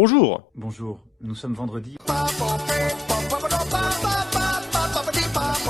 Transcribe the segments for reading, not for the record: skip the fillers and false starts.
Bonjour. Bonjour, nous sommes vendredi.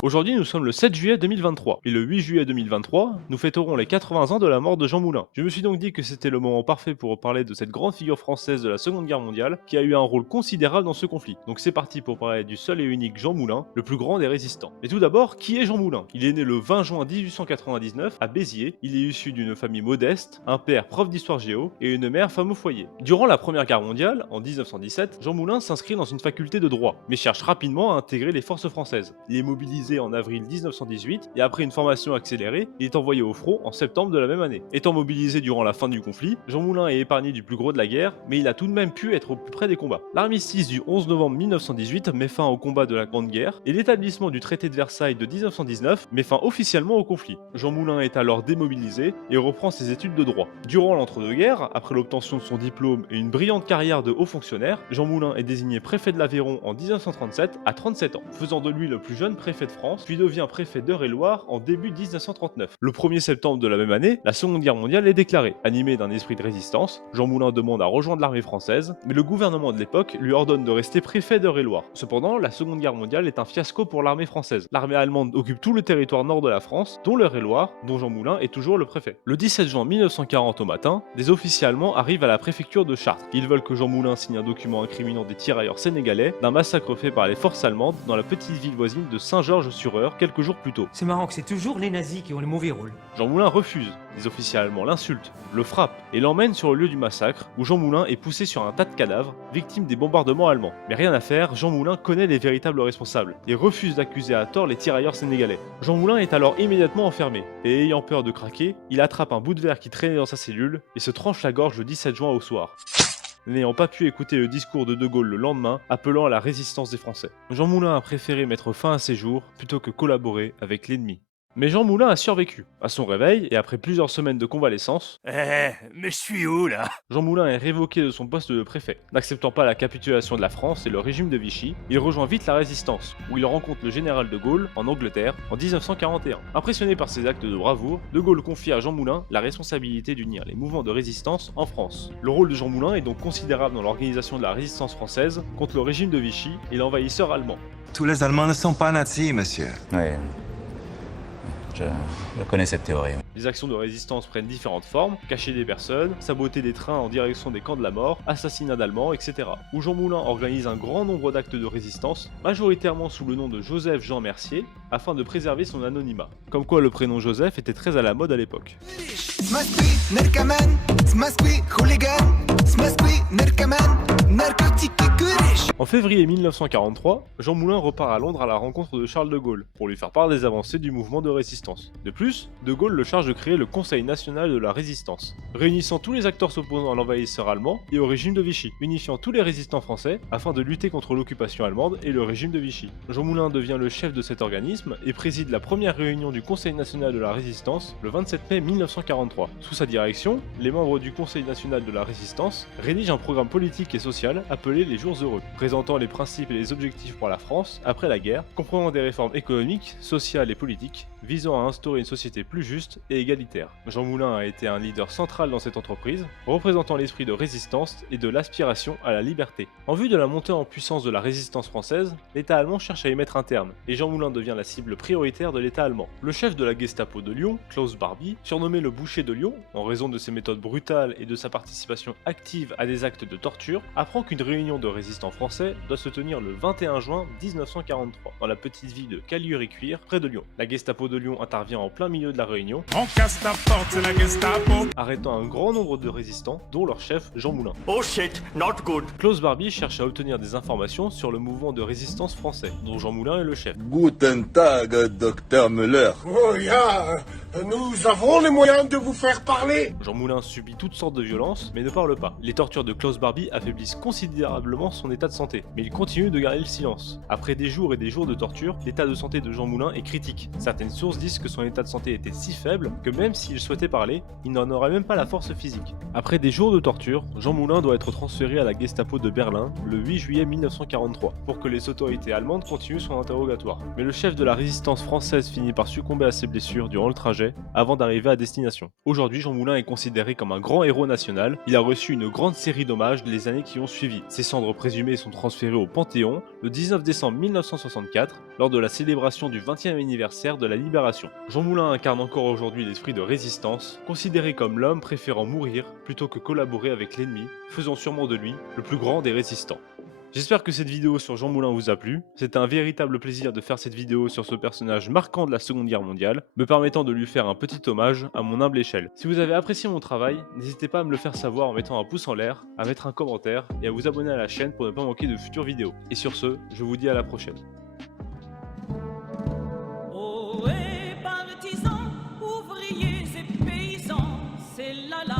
Aujourd'hui, nous sommes le 7 juillet 2023. Et le 8 juillet 2023, nous fêterons les 80 ans de la mort de Jean Moulin. Je me suis donc dit que c'était le moment parfait pour parler de cette grande figure française de la Seconde Guerre mondiale qui a eu un rôle considérable dans ce conflit. Donc c'est parti pour parler du seul et unique Jean Moulin, le plus grand des résistants. Et tout d'abord, qui est Jean Moulin? Il est né le 20 juin 1899 à Béziers. Il est issu d'une famille modeste, un père prof d'histoire géo et une mère femme au foyer. Durant la Première Guerre mondiale, en 1917, Jean Moulin s'inscrit dans une faculté de droit, mais cherche rapidement à intégrer les forces françaises. Il est mobilisé en avril 1918 et après une formation accélérée, il est envoyé au front en septembre de la même année. Étant mobilisé durant la fin du conflit, Jean Moulin est épargné du plus gros de la guerre, mais il a tout de même pu être au plus près des combats. L'armistice du 11 novembre 1918 met fin au combat de la Grande Guerre et l'établissement du traité de Versailles de 1919 met fin officiellement au conflit. Jean Moulin est alors démobilisé et reprend ses études de droit. Durant l'entre-deux-guerres, après l'obtention de son diplôme et une brillante carrière de haut fonctionnaire, Jean Moulin est désigné préfet de l'Aveyron en 1937 à 37 ans, faisant de lui le plus jeune préfet de France, puis devient préfet d'Eure-et-Loir en début 1939. Le 1er septembre de la même année, la Seconde Guerre mondiale est déclarée. Animé d'un esprit de résistance, Jean Moulin demande à rejoindre l'armée française, mais le gouvernement de l'époque lui ordonne de rester préfet d'Eure-et-Loir. Cependant, la Seconde Guerre mondiale est un fiasco pour l'armée française. L'armée allemande occupe tout le territoire nord de la France, dont l'Eure-et-Loir, dont Jean Moulin est toujours le préfet. Le 17 juin 1940 au matin, des officiers allemands arrivent à la préfecture de Chartres. Ils veulent que Jean Moulin signe un document incriminant des tirailleurs sénégalais d'un massacre fait par les forces allemandes dans la petite ville voisine de Saint-Georges-sur-Eure quelques jours plus tôt. C'est marrant que c'est toujours les nazis qui ont le mauvais rôle. Jean Moulin refuse. Les officiers allemands l'insultent, le frappent et l'emmènent sur le lieu du massacre où Jean Moulin est poussé sur un tas de cadavres, victime des bombardements allemands. Mais rien à faire, Jean Moulin connaît les véritables responsables et refuse d'accuser à tort les tirailleurs sénégalais. Jean Moulin est alors immédiatement enfermé et ayant peur de craquer, il attrape un bout de verre qui traînait dans sa cellule et se tranche la gorge le 17 juin au soir. N'ayant pas pu écouter le discours de De Gaulle le lendemain, appelant à la résistance des Français. Jean Moulin a préféré mettre fin à ses jours plutôt que collaborer avec l'ennemi. Mais Jean Moulin a survécu. À son réveil, et après plusieurs semaines de convalescence, mais je suis où là? Jean Moulin est révoqué de son poste de préfet. N'acceptant pas la capitulation de la France et le régime de Vichy, il rejoint vite la résistance, où il rencontre le général de Gaulle en Angleterre en 1941. Impressionné par ses actes de bravoure, de Gaulle confie à Jean Moulin la responsabilité d'unir les mouvements de résistance en France. Le rôle de Jean Moulin est donc considérable dans l'organisation de la résistance française contre le régime de Vichy et l'envahisseur allemand. Tous les Allemands ne sont pas nazis, monsieur. Oui. Je connais cette théorie. Les actions de résistance prennent différentes formes, cacher des personnes, saboter des trains en direction des camps de la mort, assassinat d'Allemands, etc. Où Jean Moulin organise un grand nombre d'actes de résistance, majoritairement sous le nom de Joseph Jean Mercier, afin de préserver son anonymat. Comme quoi le prénom Joseph était très à la mode à l'époque. En février 1943, Jean Moulin repart à Londres à la rencontre de Charles de Gaulle pour lui faire part des avancées du mouvement de résistance. De plus, de Gaulle le charge de créer le Conseil national de la résistance, réunissant tous les acteurs s'opposant à l'envahisseur allemand et au régime de Vichy, unifiant tous les résistants français afin de lutter contre l'occupation allemande et le régime de Vichy. Jean Moulin devient le chef de cet organisme et préside la première réunion du Conseil national de la résistance le 27 mai 1943. Sous sa direction, les membres du Conseil national de la résistance rédigent un programme politique et social appelé les Jours heureux, présentant les principes et les objectifs pour la France après la guerre, comprenant des réformes économiques, sociales et politiques, visant à instaurer une société plus juste et égalitaire. Jean Moulin a été un leader central dans cette entreprise, représentant l'esprit de résistance et de l'aspiration à la liberté. En vue de la montée en puissance de la résistance française, l'État allemand cherche à y mettre un terme, et Jean Moulin devient la cible prioritaire de l'État allemand. Le chef de la Gestapo de Lyon, Klaus Barbie, surnommé le boucher de Lyon, en raison de ses méthodes brutales et de sa participation active à des actes de torture, apprend qu'une réunion de résistants français doit se tenir le 21 juin 1943, dans la petite ville de Caluire-et-Cuire, près de Lyon. La Gestapo de Lyon intervient en plein milieu de la réunion, On casse ta porte, c'est la Gestapo. arrêtant un grand nombre de résistants, dont leur chef Jean Moulin. Oh shit, not good. Klaus Barbie cherche à obtenir des informations sur le mouvement de résistance français, dont Jean Moulin est le chef. Guten Tag, Dr Müller. Oh ya, nous avons les moyens de vous faire parler. Jean Moulin subit toutes sortes de violences, mais ne parle pas. Les tortures de Klaus Barbie affaiblissent considérablement son état de santé. santé, mais il continue de garder le silence. Après des jours et des jours de torture, l'état de santé de Jean Moulin est critique. Certaines sources disent que son état de santé était si faible que même s'il souhaitait parler, il n'en aurait même pas la force physique. Après des jours de torture, Jean Moulin doit être transféré à la Gestapo de Berlin le 8 juillet 1943 pour que les autorités allemandes continuent son interrogatoire. Mais le chef de la résistance française finit par succomber à ses blessures durant le trajet avant d'arriver à destination. Aujourd'hui, Jean Moulin est considéré comme un grand héros national. Il a reçu une grande série d'hommages les années qui ont suivi. Ses cendres présumées sont transférées au Panthéon le 19 décembre 1964 lors de la célébration du 20e anniversaire de la Libération. Jean Moulin incarne encore aujourd'hui l'esprit de résistance, considéré comme l'homme préférant mourir plutôt que collaborer avec l'ennemi, faisant sûrement de lui le plus grand des résistants. J'espère que cette vidéo sur Jean Moulin vous a plu. C'était un véritable plaisir de faire cette vidéo sur ce personnage marquant de la Seconde Guerre mondiale, me permettant de lui faire un petit hommage à mon humble échelle. Si vous avez apprécié mon travail, n'hésitez pas à me le faire savoir en mettant un pouce en l'air, à mettre un commentaire et à vous abonner à la chaîne pour ne pas manquer de futures vidéos. Et sur ce, je vous dis à la prochaine. Ohé, partisans, ouvriers et paysans, c'est la